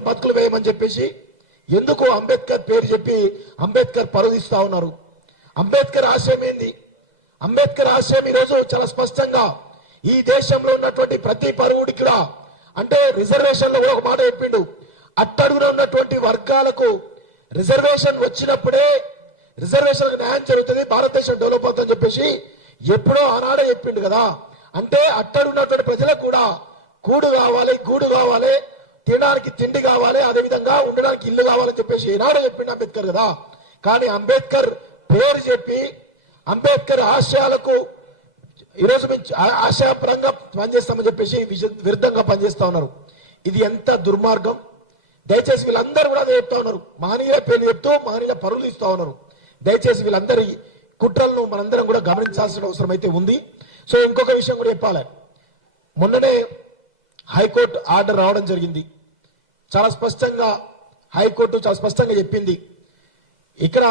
బతుకులు వేయమని చెప్పేసి ఎందుకు అంబేద్కర్ పేరు చెప్పి అంబేద్కర్ పరుదిస్తా ఉన్నారు. అంబేద్కర్ ఆశయం ఏంది? అంబేద్కర్ ఆశయం ఈరోజు చాలా స్పష్టంగా ఈ దేశంలో ఉన్నటువంటి ప్రతి పౌరుడికి కూడా, అంటే రిజర్వేషన్ లో కూడా ఒక మాట చెప్పిండు, అట్టడుగున ఉన్నటువంటి వర్గాలకు రిజర్వేషన్ వచ్చినప్పుడే రిజర్వేషన్ న్యాయం జరుగుతుంది, భారతదేశం డెవలప్ అవుతుందని చెప్పేసి ఎప్పుడో ఆనాడే చెప్పిండు కదా. అంటే అట్టడుగున్నటువంటి ప్రజలకు కూడా కూడు కావాలి, గూడు కావాలి, తినడానికి తిండి కావాలి, అదేవిధంగా ఉండడానికి ఇల్లు కావాలని చెప్పేసి ఈనాడే చెప్పిండు అంబేద్కర్ కదా. కానీ అంబేద్కర్ పేరు చెప్పి అంబేద్కర్ ఆశయాలకు ఈరోజు ఆశయపరంగా పనిచేస్తామని చెప్పేసి విరుద్ధంగా పనిచేస్తా ఉన్నారు. ఇది ఎంత దుర్మార్గం! దయచేసి వీళ్ళందరూ కూడా అదే చెప్తా ఉన్నారు, మహనీయుల పేర్లు చెప్తూ మహనీయుల పరువులు ఇస్తా ఉన్నారు. దయచేసి వీళ్ళందరి కుట్రలను మనందరం కూడా గమనించాల్సిన అవసరం అయితే ఉంది. సో ఇంకొక విషయం కూడా చెప్పాలి. మొన్ననే హైకోర్టు ఆర్డర్ రావడం జరిగింది. చాలా స్పష్టంగా హైకోర్టు చాలా స్పష్టంగా చెప్పింది, ఇక్కడ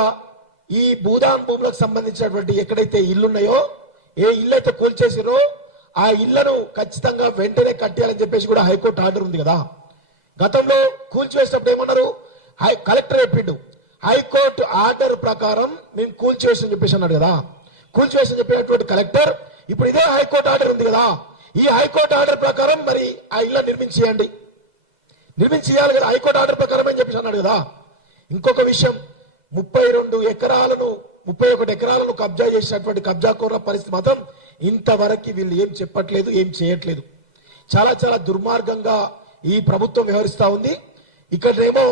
ఈ భూదాన్ భూములకు సంబంధించినటువంటి ఎక్కడైతే ఇల్లున్నాయో, ఏ ఇల్లు అయితే కూల్చేసిరో ఆ ఇళ్లను ఖచ్చితంగా వెంటనే కట్టేయాలని చెప్పేసి కూడా హైకోర్టు ఆర్డర్ ఉంది కదా. గతంలో కూల్చివేసినప్పుడు ఏమన్నారు, కలెక్టర్ చెప్పిండు హైకోర్టు ఆర్డర్ ప్రకారం మేము కూల్చివేసి చెప్పేసి అన్నాడు కదా. కూల్చివేసి చెప్పినటువంటి కలెక్టర్ ఇప్పుడు ఇదే హైకోర్టు ఆర్డర్ ఉంది కదా, ఈ హైకోర్టు ఆర్డర్ ప్రకారం మరి ఆ ఇల్లు నిర్మించేయాలి కదా, హైకోర్టు ఆర్డర్ ప్రకారం అని చెప్పేసి అన్నాడు కదా. ఇంకొక విషయం, 31 ఎకరాలను కబ్జా చేసినటువంటి కబ్జాకోర పరిస్థితి మాత్రం ఇంతవరకు వీళ్ళు ఏం చెప్పట్లేదు, ఏం చేయట్లేదు. చాలా చాలా దుర్మార్గంగా ఈ ప్రభుత్వం వ్యవహరిస్తా ఉంది. ఇక్కడేమో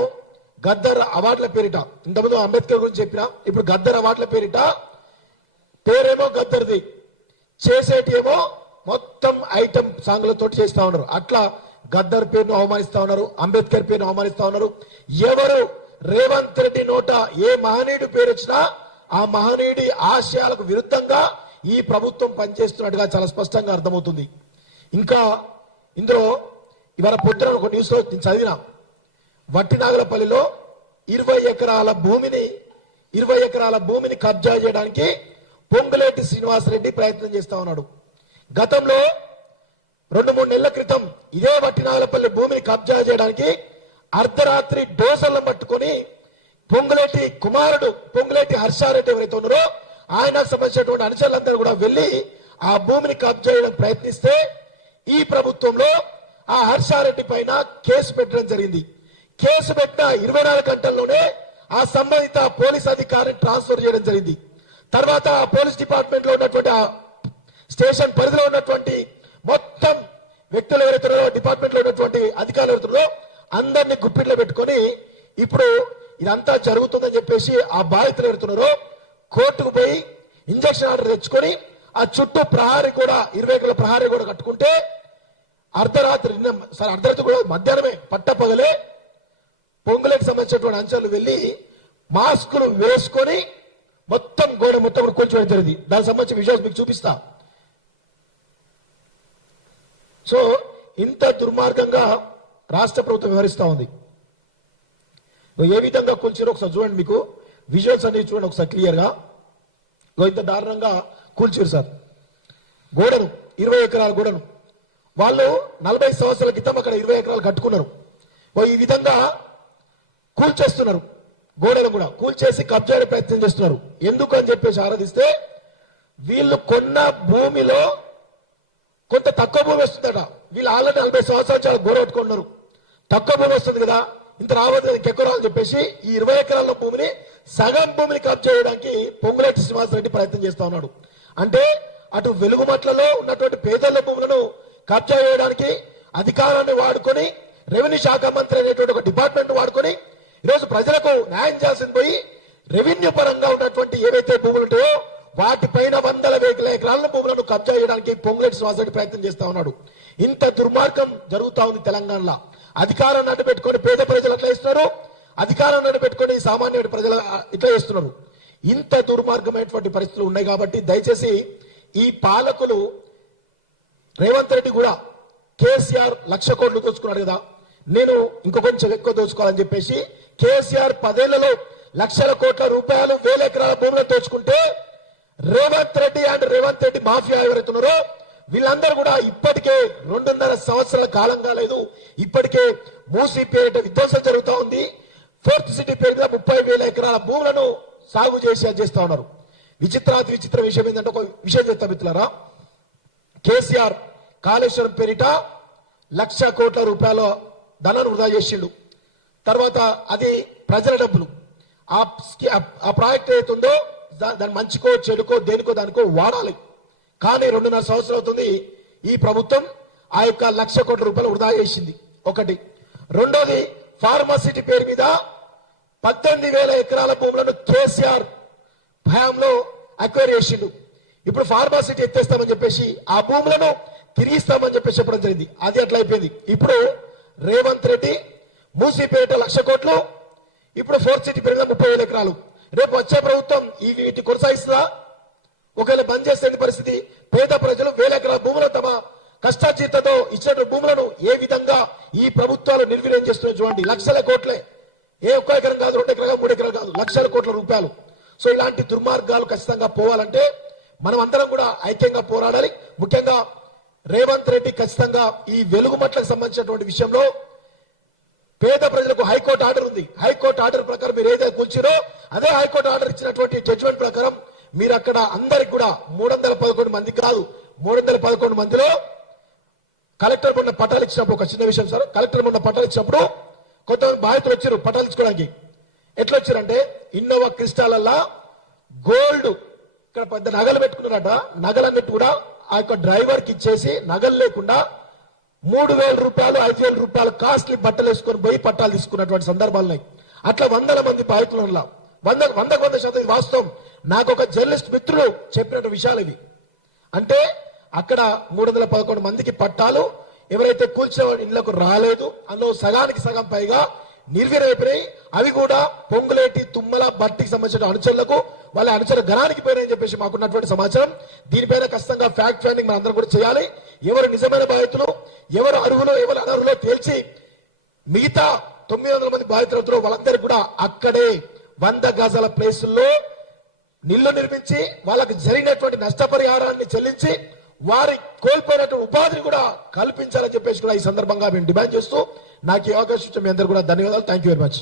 గద్దర్ అవార్డుల పేరిట, ఇంతకుముందు అంబేద్కర్ గురించి చెప్పిన, ఇప్పుడు గద్దర్ అవార్డుల పేరిట పేరేమో గద్దర్ది, చేసేటి ఏమో మొత్తం ఐటమ్ సాంగ్లతో చేస్తా ఉన్నారు. అట్లా గద్దర్ పేరును అవమానిస్తా ఉన్నారు, అంబేద్కర్ పేరును అవమానిస్తా ఉన్నారు. ఎవరు రేవంత్ రెడ్డి నోట ఏ మహనీయుడు పేరు వచ్చినా ఆ మహనీయుడి ఆశయాలకు విరుద్ధంగా ఈ ప్రభుత్వం పనిచేస్తున్నట్టుగా చాలా స్పష్టంగా అర్థమవుతుంది. ఇంకా ఇందులో ఇవాళ పొద్దున ఒక న్యూస్ లో చదివిన, వట్టినాగలపల్లిలో 20 ఎకరాల భూమిని కబ్జా చేయడానికి పొంగులేటి శ్రీనివాసరెడ్డి ప్రయత్నం చేస్తా ఉన్నాడు. గతంలో 2-3 నెలల క్రితం ఇదే వట్టినాగలపల్లి భూమిని కబ్జా చేయడానికి అర్ధరాత్రి డోసలను పట్టుకొని పొంగులేటి కుమారుడు పొంగులేటి హర్షారెడ్డి ఎవరైతే ఉన్నారో ఆయనకు సంబంధించినటువంటి అనుచరులందరూ కూడా వెళ్లి ఆ భూమిని కబ్జా చేయడం ప్రయత్నిస్తే ఈ ప్రభుత్వంలో ఆ హర్షారెడ్డి పైన కేసు పెట్టడం జరిగింది. కేసు పెట్టిన 24 గంటల్లోనే ఆ సంబంధిత పోలీస్ అధికారిని ట్రాన్స్ఫర్ చేయడం జరిగింది. తర్వాత ఆ పోలీస్ డిపార్ట్మెంట్ లో ఉన్నటువంటి ఆ స్టేషన్ పరిధిలో ఉన్నటువంటి మొత్తం వ్యక్తులు ఎవరైతే డిపార్ట్మెంట్ లో ఉన్నటువంటి అధికారులు ఎవరైతే అందరినీ గుప్పిట్లో పెట్టుకొని ఇప్పుడు ఇదంతా జరుగుతుందని చెప్పేసి ఆ బాధితులు ఎవరుతున్నారో కోర్టుకు పోయి ఇంజక్షన్ ఆర్డర్ తెచ్చుకొని ఆ చుట్టూ ప్రహారీ కూడా 20 ఎకరాల ప్రహారీ కూడా కట్టుకుంటే అర్ధరాత్రి కూడా మధ్యాహ్నమే పట్టపగలే పొంగులకు సంబంధించినటువంటి అంశాలు వెళ్లి మాస్కులు వేసుకొని మొత్తం గోడ మొత్తం కూల్చోవడం జరిగింది. దానికి సంబంధించిన విజువల్స్ మీకు చూపిస్తా. సో ఇంత దుర్మార్గంగా రాష్ట్ర ప్రభుత్వం వ్యవహరిస్తా ఉంది. ఏ విధంగా కూల్చారో ఒకసారి చూడండి, మీకు విజువల్స్ అనేవి చూడండి ఒకసారి క్లియర్ గా. ఇంత దారుణంగా కూల్చారు సార్ గోడను, 20 ఎకరాల గోడను. వాళ్ళు 40 సంవత్సరాల క్రితం అక్కడ 20 ఎకరాలు కట్టుకున్నారు. ఈ విధంగా కూల్చేస్తున్నారు, గోడను కూడా కూల్చేసి కబ్జా ప్రయత్నం చేస్తున్నారు. ఎందుకు అని చెప్పేసి ఆరాధిస్తే వీళ్ళు కొన్న భూమిలో కొంత తక్కువ భూమి వస్తుందట. వీళ్ళు ఆల్రెడీ 40 సంవత్సరాలు చాలా గోడ కట్టుకున్నారు, తక్కువ భూమి వస్తుంది కదా, ఇంత రావద్దు కదా, ఇంకెక్కువ రావాలని చెప్పేసి ఈ 20 ఎకరాల భూమిని సగం భూమిని కబ్జా చేయడానికి పొంగులేటి శ్రీనివాసరెడ్డి ప్రయత్నం చేస్తా ఉన్నాడు. అంటే అటు వెలుగుమట్లలో ఉన్నటువంటి పేదల భూములను కబ్జా చేయడానికి అధికారాన్ని వాడుకొని రెవెన్యూ శాఖ మంత్రి అనేటువంటి ఒక డిపార్ట్మెంట్ వాడుకొని ఈరోజు ప్రజలకు న్యాయం చేయాల్సింది పోయి రెవెన్యూ పరంగా ఉన్నటువంటి ఏవైతే భూములు ఉంటాయో వాటిపైన 100 ఎకరాల భూములను కబ్జా చేయడానికి పొంగులేటి శ్రీనివాసరెడ్డి ప్రయత్నం చేస్తా ఉన్నాడు. ఇంత దుర్మార్గం జరుగుతా ఉంది తెలంగాణలో. అధికారాన్ని అడ్డు పెట్టుకొని పేద ప్రజలు అట్లా ఇస్తున్నారు, అధికారాన్ని అడ్డు పెట్టుకొని సామాన్య ప్రజలు ఇట్లా చేస్తున్నారు. ఇంత దుర్మార్గమైనటువంటి పరిస్థితులు ఉన్నాయి. కాబట్టి దయచేసి ఈ పాలకులు రేవంత్ రెడ్డి కూడా కేసీఆర్ 1,00,000 కోట్లు దోచుకున్నాడు కదా, నేను ఇంకో కొంచెం ఎక్కువ దోచుకోవాలని చెప్పేసి కేసీఆర్ 10 ఏళ్లలో లక్షల కోట్ల రూపాయలు 1000 ఎకరాల భూములను దోచుకుంటే రేవంత్ రెడ్డి మాఫియా ఎవరైతున్నారో వీళ్ళందరూ కూడా ఇప్పటికే 2.5 సంవత్సరాల కాలం కాలేదు, ఇప్పటికే మూసీ పేరిట విధ్వంసం జరుగుతూ ఉంది. ఫోర్త్ సిటీ పేరు మీద 30,000 ఎకరాల భూములను సాగు చేస్తా ఉన్నారు. విచిత్రాతి విచిత్ర విషయం ఏంటంటే, ఒక విషయం చెప్తా మిత్రులారా, కేసీఆర్ కాళేశ్వరం పేరిట 1,00,000 కోట్ల రూపాయల ధనాన్ని వృధా చేసిండు. తర్వాత అది ప్రజల డబ్బులు. ఆ ప్రాజెక్ట్ ఏదైతుందో దాని మంచికో చెడుకో దేనికో దానికో వాడాలి. కానీ 2.5 సంవత్సరాలు అవుతుంది ఈ ప్రభుత్వం ఆ యొక్క 1,00,000 కోట్ల రూపాయలు వృధా చేసింది. ఒకటి. రెండోది, ఫార్మాసిటీ పేరు మీద 18,000 ఎకరాల భూములను కేసీఆర్ భయాంలో అక్వైర్ చేసిండు. ఇప్పుడు ఫార్మాసిటీ ఎత్తేస్తామని చెప్పేసి ఆ భూములను తిరిగిస్తామని చెప్పేసి చెప్పడం జరిగింది. అది అట్లా అయిపోయింది. ఇప్పుడు రేవంత్ రెడ్డి మూసీపేట 1,00,000 కోట్లు, ఇప్పుడు ఫోర్త్ సిటీ పేరు మీద 30,000 ఎకరాలు. రేపు వచ్చే ప్రభుత్వం వీటి కొనసాగిస్తుందా? ఒకవేళ బంద్ చేస్తే పరిస్థితి, పేద ప్రజలు 1,000 ఎకరాల భూములను తమ కష్టాచీతతో ఇచ్చిన భూములను ఏ విధంగా ఈ ప్రభుత్వాలు నిర్వీర్యం చేస్తున్నాయో చూడండి. లక్షల కోట్లే, ఏ ఒక్క ఎకరం కాదు, 2 ఎకరాలు 3 ఎకరాలు కాదు, లక్షల కోట్ల రూపాయలు. సో ఇలాంటి దుర్మార్గాలు ఖచ్చితంగా పోవాలంటే మనం అందరం కూడా ఐక్యంగా పోరాడాలి. ముఖ్యంగా రేవంత్ రెడ్డి ఖచ్చితంగా ఈ వెలుగుమట్లకు సంబంధించినటువంటి విషయంలో పేద ప్రజలకు హైకోర్టు ఆర్డర్ ఉంది. హైకోర్టు ఆర్డర్ ప్రకారం మీరు ఏదైతే కూర్చురో అదే హైకోర్టు ఆర్డర్ ఇచ్చినటువంటి జడ్జిమెంట్ ప్రకారం మీరు అక్కడ అందరికి కూడా 311 మంది కాదు, 311 మందిలో కలెక్టర్ మొన్న పట్టాలు ఇచ్చినప్పుడు, ఒక చిన్న విషయం సార్, కలెక్టర్ మొన్న పట్టాలు ఇచ్చినప్పుడు కొంతమంది బాధితులు వచ్చారు పట్టాలు ఇచ్చుకోవడానికి. ఎట్లా వచ్చారంటే, ఇన్నోవా క్రిస్టాలల్లా గోల్డ్ ఇక్కడ పెద్ద నగలు పెట్టుకున్నారట. నగలన్నిటి కూడా ఆ యొక్క డ్రైవర్ కి ఇచ్చేసి నగలు లేకుండా 3,000 రూపాయలు 5,000 రూపాయలు కాస్ట్లీ బట్టలు వేసుకొని పోయి పట్టాలు తీసుకున్నటువంటి సందర్భాలు ఉన్నాయి. అట్లా 100 మంది బాధితులు 100% ఇది వాస్తవం. నాకు ఒక జర్నలిస్ట్ మిత్రులు చెప్పినట్టు విషయాలు ఇవి. అంటే అక్కడ 311 మందికి పట్టాలు ఎవరైతే కూల్చిన ఇళ్లకు రాలేదు, అందులో సగానికి సగం పైగా నిర్వీర్యమైపోయినాయి. అవి కూడా పొంగులేటి, తుమ్మల, బట్టికి సంబంధించిన అనుచరులకు, వాళ్ళ అనుచర గణానికి పోయినాయని చెప్పేసి మాకున్నటువంటి సమాచారం. దీనిపైన ఖచ్చితంగా ఫ్యాక్ట్ ఫైండింగ్ మనందరం కూడా చేయాలి. ఎవరు నిజమైన బాధితులు, ఎవరు అర్హులు, ఎవరు అనర్హులో తేల్చి మిగతా 900 మంది బాధితులతో వాళ్ళందరికీ కూడా అక్కడే 100 గజాల ప్లేసుల్లో నిల్లు నిర్మించి వాళ్ళకి జరిగినటువంటి నష్టపరిహారాన్ని చెల్లించి వారి కోల్పోయినటువంటి ఉపాధిని కూడా కల్పించాలని చెప్పేసి కూడా ఈ సందర్భంగా మేము డిమాండ్ చేస్తూ నాకు ఈ అవకాశం ఇచ్చిన మీ అందరూ కూడా ధన్యవాదాలు. Thank you very much.